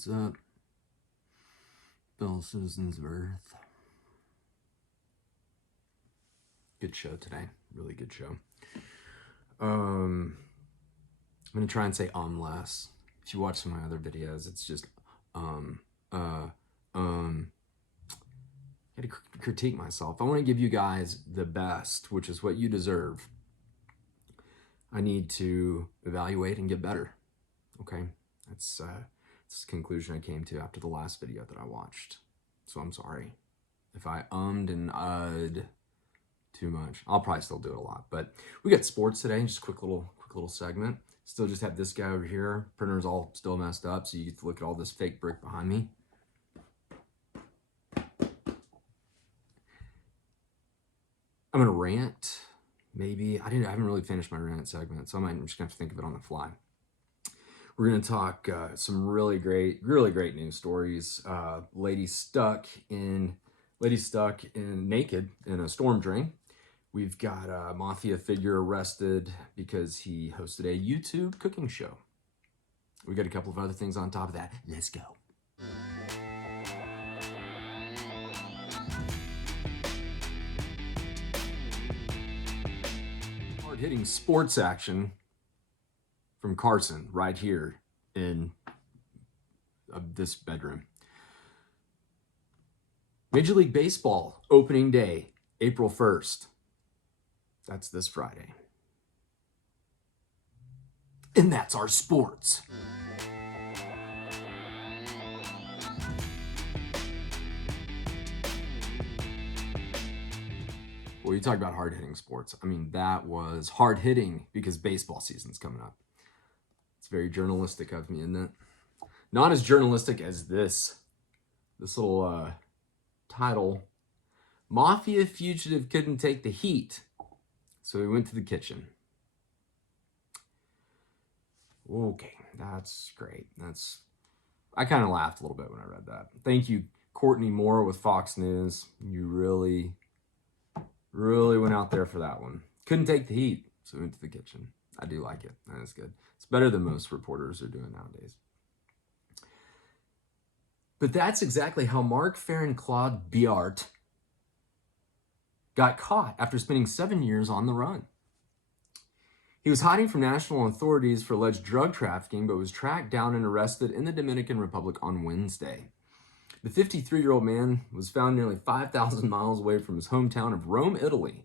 What's up? Bill Susan's birth. Good show today. Really good show. I'm gonna try and say less. If you watch some of my other videos, it's just I had to critique myself. I want to give you guys the best, which is what you deserve. I need to evaluate and get better. Okay, that's the conclusion I came to after the last video that I watched. So I'm sorry if I ummed and uhed too much. I'll probably still do it a lot, but we got sports today. Just a quick little segment. Still just have this guy over here. Printer's all still messed up, so you get to look at all this fake brick behind me. I'm gonna rant. Maybe I haven't really finished my rant segment, so I'm just gonna have to think of it on the fly. We're gonna talk some really great news stories. Lady stuck naked in a storm drain. We've got a mafia figure arrested because he hosted a YouTube cooking show. We got a couple of other things on top of that. Let's go. Hard-hitting sports action from Carson right here in this bedroom. Major League Baseball opening day, April 1st. That's this Friday. And that's our sports. Well, you talk about hard-hitting sports. I mean, that was hard-hitting because baseball season's coming up. It's very journalistic of me, isn't it? Not as journalistic as this little title. Mafia fugitive couldn't take the heat, so he went to the kitchen. Okay, that's great. I kind of laughed a little bit when I read that. Thank you, Courtney Moore with Fox News. You really went out there for that one. Couldn't take the heat, so went to the kitchen. I do like it. That's good. It's better than most reporters are doing nowadays. But that's exactly how Mark Farron Claude Biart got caught after spending 7 years on the run. He was hiding from national authorities for alleged drug trafficking, but was tracked down and arrested in the Dominican Republic on Wednesday. The 53-year-old man was found nearly 5,000 miles away from his hometown of Rome, Italy.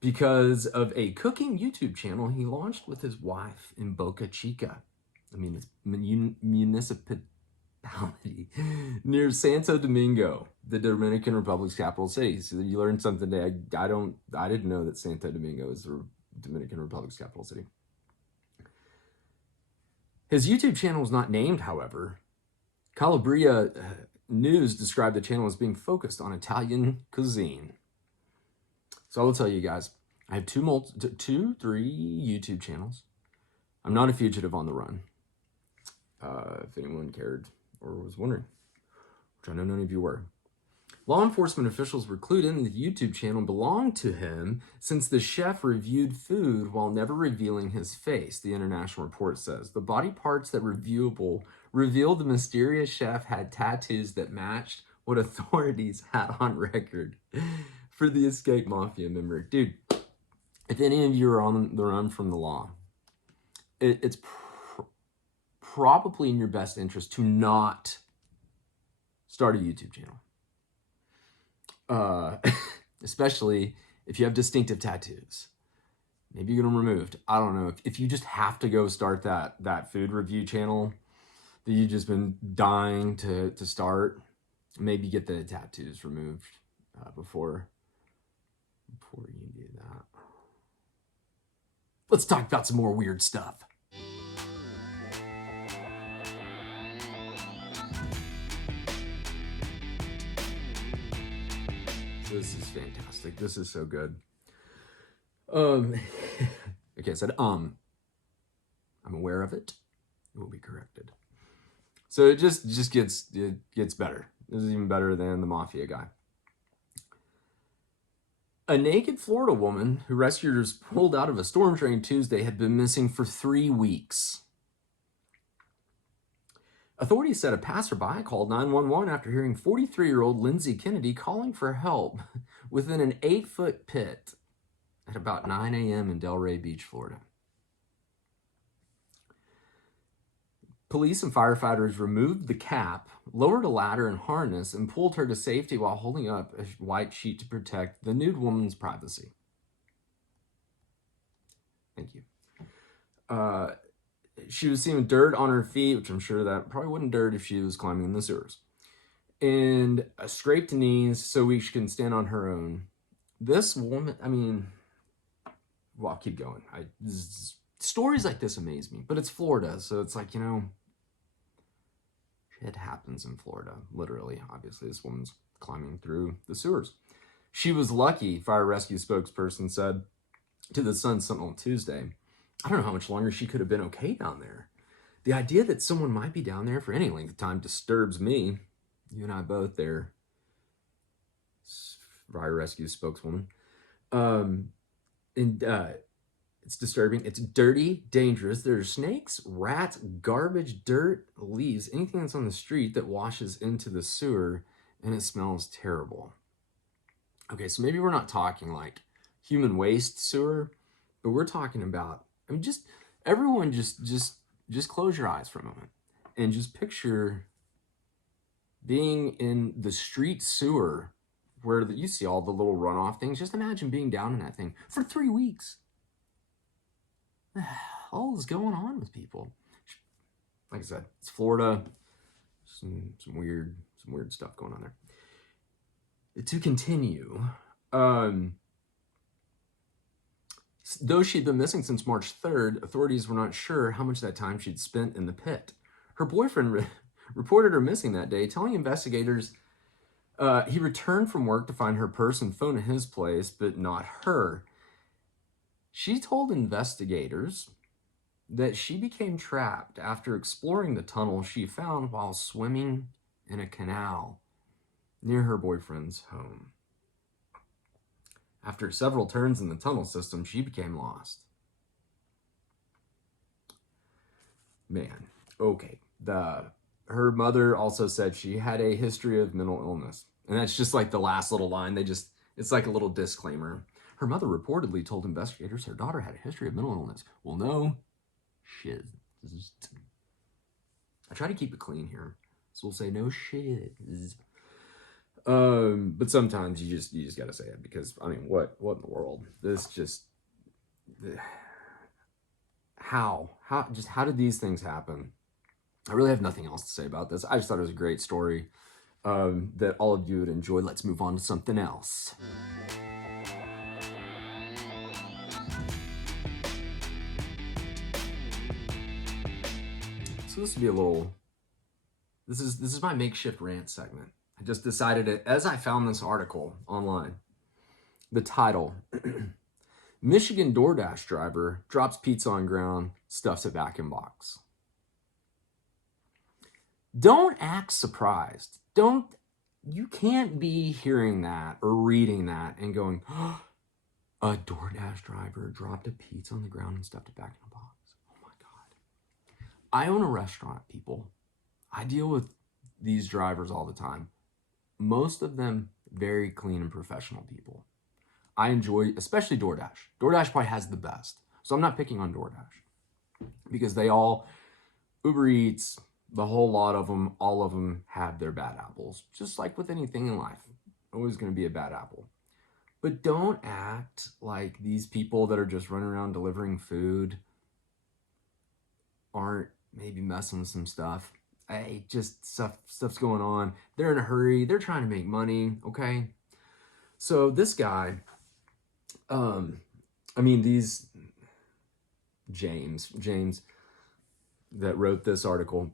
Because of a cooking YouTube channel he launched with his wife in Boca Chica, it's municipality near Santo Domingo, the Dominican Republic's capital city. So you learned something today. I didn't know that Santo Domingo is the Dominican Republic's capital city. His YouTube channel was not named, however. Calabria News described the channel as being focused on Italian cuisine. So I will tell you guys, I have three YouTube channels. I'm not a fugitive on the run. If anyone cared or was wondering, which I know none of you were. Law enforcement officials were clued in that the YouTube channel belonged to him since the chef reviewed food while never revealing his face, the international report says. The body parts that were viewable revealed the mysterious chef had tattoos that matched what authorities had on record for the escaped mafia member. Dude, if any of you are on the run from the law, it's probably in your best interest to not start a YouTube channel. Especially if you have distinctive tattoos. Maybe you're gonna removed. I don't know. If you just have to go start that food review channel that you've just been dying to start, maybe get the tattoos removed before you do that. Let's talk about some more weird stuff. This is fantastic. This is so good. Okay, I said I'm aware of it. It will be corrected. So it just gets better. This is even better than the mafia guy. A naked Florida woman who rescuers pulled out of a storm drain Tuesday had been missing for 3 weeks. Authorities said a passerby called 911 after hearing 43-year-old Lindsay Kennedy calling for help within an 8-foot pit at about 9 a.m. in Delray Beach, Florida. Police and firefighters removed the cap, lowered a ladder and harness, and pulled her to safety while holding up a white sheet to protect the nude woman's privacy. Thank you. She was seeing dirt on her feet, which I'm sure that probably wouldn't dirt if she was climbing in the sewers. And scraped knees so she can stand on her own. This woman, I mean, well, I'll keep going. Stories like this amaze me, but it's Florida, so it's like, you know, it happens in Florida, literally. Obviously, this woman's climbing through the sewers. She was lucky, fire rescue spokesperson said to the Sun Sentinel Tuesday. I don't know how much longer she could have been okay down there. The idea that someone might be down there for any length of time disturbs me. You and I both there. Fire rescue spokeswoman. It's disturbing. It's dirty, dangerous. There's snakes, rats, garbage, dirt, leaves, anything that's on the street that washes into the sewer, and it smells terrible. Okay, so maybe we're not talking like human waste sewer, but we're talking about, I mean, just everyone just close your eyes for a moment and just picture being in the street sewer where you see all the little runoff things. Just imagine being down in that thing for 3 weeks. All is going on with people. Like I said, it's Florida. Some weird stuff going on there. To continue, though she'd been missing since March 3rd, authorities were not sure how much of that time she'd spent in the pit. Her boyfriend reported her missing that day, telling investigators he returned from work to find her purse and phone at his place, but not her. She told investigators that she became trapped after exploring the tunnel she found while swimming in a canal near her boyfriend's home. After several turns in the tunnel system, she became lost. Man, okay. Her mother also said she had a history of mental illness. And that's just like the last little line. It's like a little disclaimer. Her mother reportedly told investigators her daughter had a history of mental illness. Well, no shit. I try to keep it clean here. So we'll say no shit. But sometimes you just gotta say it because, I mean, what in the world? This just, how did these things happen? I really have nothing else to say about this. I just thought it was a great story that all of you would enjoy. Let's move on to something else. So this would be a little, this is my makeshift rant segment. I just decided it as I found this article online. The title, Michigan DoorDash driver drops pizza on ground, stuffs it back in box. Don't act surprised. You can't be hearing that or reading that and going, oh, a DoorDash driver dropped a pizza on the ground and stuffed it back in a box. Oh my God. I own a restaurant, people. I deal with these drivers all the time. Most of them very clean and professional people. I enjoy, especially DoorDash. DoorDash probably has the best. So I'm not picking on DoorDash because they all, Uber Eats, the whole lot of them, all of them have their bad apples. Just like with anything in life, always going to be a bad apple. But don't act like these people that are just running around delivering food aren't maybe messing with some stuff. Hey, just stuff's going on. They're in a hurry. They're trying to make money, okay? So this guy, these James that wrote this article,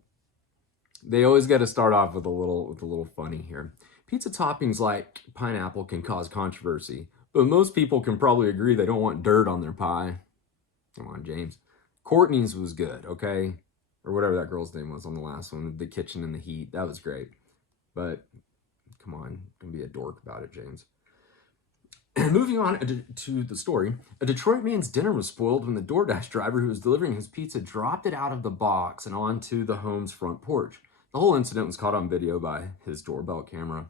they always got to start off with a little funny here. Pizza toppings like pineapple can cause controversy, but most people can probably agree they don't want dirt on their pie. Come on, James. Courtney's was good, okay? Or whatever that girl's name was on the last one, the kitchen and the heat. That was great. But come on, don't be a dork about it, James. Moving on to the story, a Detroit man's dinner was spoiled when the DoorDash driver who was delivering his pizza dropped it out of the box and onto the home's front porch. The whole incident was caught on video by his doorbell camera.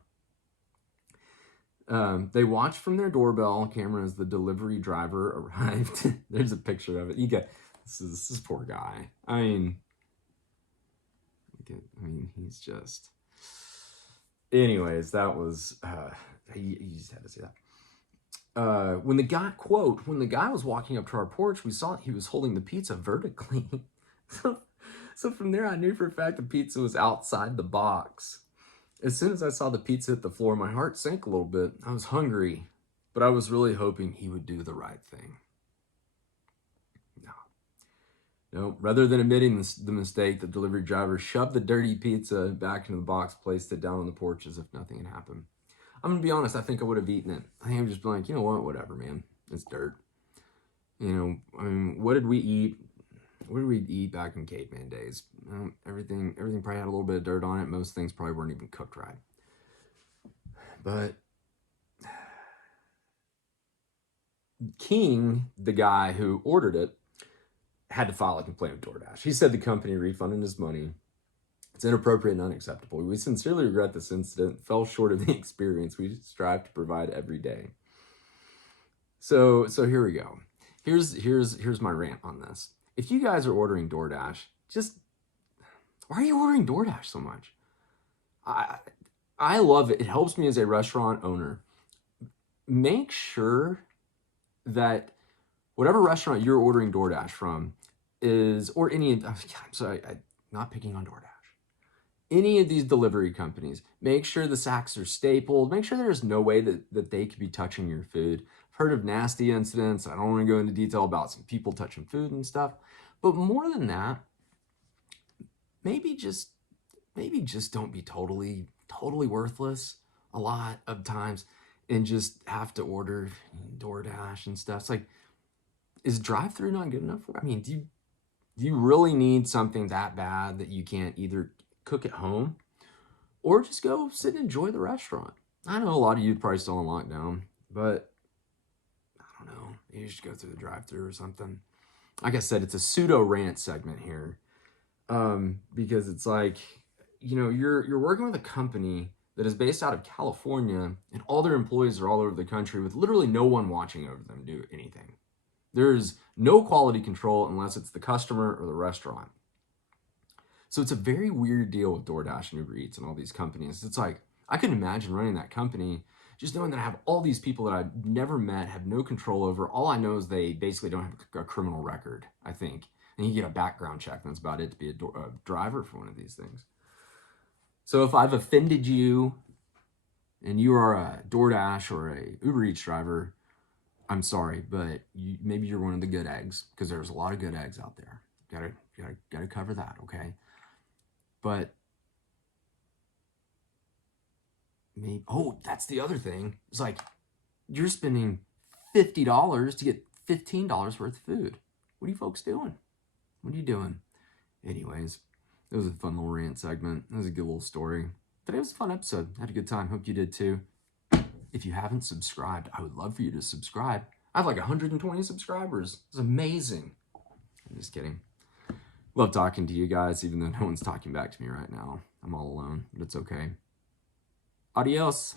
They watched from their doorbell camera as the delivery driver arrived. There's a picture of it. You get this is poor guy. I mean, he's just. Anyways, that was he just had to say that. When the guy was walking up to our porch, we saw he was holding the pizza vertically. So from there, I knew for a fact the pizza was outside the box. As soon as I saw the pizza hit the floor, my heart sank a little bit. I was hungry, but I was really hoping he would do the right thing. No, rather than admitting the mistake, the delivery driver shoved the dirty pizza back into the box, placed it down on the porch as if nothing had happened. I'm going to be honest, I think I would have eaten it. I think I would just been like, you know what, whatever, man. It's dirt. You know, I mean, what did we eat? What did we eat back in caveman days? Everything probably had a little bit of dirt on it. Most things probably weren't even cooked right. But King, the guy who ordered it, had to file a complaint with DoorDash. He said the company refunded his money. It's inappropriate and unacceptable. We sincerely regret this incident. Fell short of the experience we strive to provide every day. So here we go. Here's my rant on this. If you guys are ordering DoorDash, why are you ordering DoorDash so much? I love it. It helps me as a restaurant owner. Make sure that whatever restaurant you're ordering DoorDash from not picking on DoorDash. Any of these delivery companies, make sure the sacks are stapled. Make sure there's no way that they could be touching your food. I've heard of nasty incidents. I don't want to go into detail about some people touching food and stuff. But more than that, maybe just don't be totally worthless a lot of times and just have to order DoorDash and stuff. It's like, is drive-through not good enough? I mean, do you really need something that bad that you can't either cook at home or just go sit and enjoy the restaurant? I know a lot of you probably still on lockdown, but I don't know. You should go through the drive-through or something. Like I said, it's a pseudo rant segment here, because it's like, you know, you're working with a company that is based out of California, and all their employees are all over the country with literally no one watching over them do anything. There's no quality control unless it's the customer or the restaurant. So it's a very weird deal with DoorDash and Uber Eats and all these companies. It's like, I couldn't imagine running that company just knowing that I have all these people that I've never met, have no control over. All I know is they basically don't have a criminal record, I think. And you get a background check, and that's about it to be a driver for one of these things. So if I've offended you and you are a DoorDash or a Uber Eats driver, I'm sorry, but maybe you're one of the good eggs, because there's a lot of good eggs out there. Gotta cover that, okay? But maybe, that's the other thing. It's like, you're spending $50 to get $15 worth of food. What are you folks doing? What are you doing? Anyways, it was a fun little rant segment. It was a good little story. Today was a fun episode. Had a good time. Hope you did too. If you haven't subscribed, I would love for you to subscribe. I have like 120 subscribers. It's amazing. I'm just kidding. Love talking to you guys, even though no one's talking back to me right now. I'm all alone, but it's okay. Adios.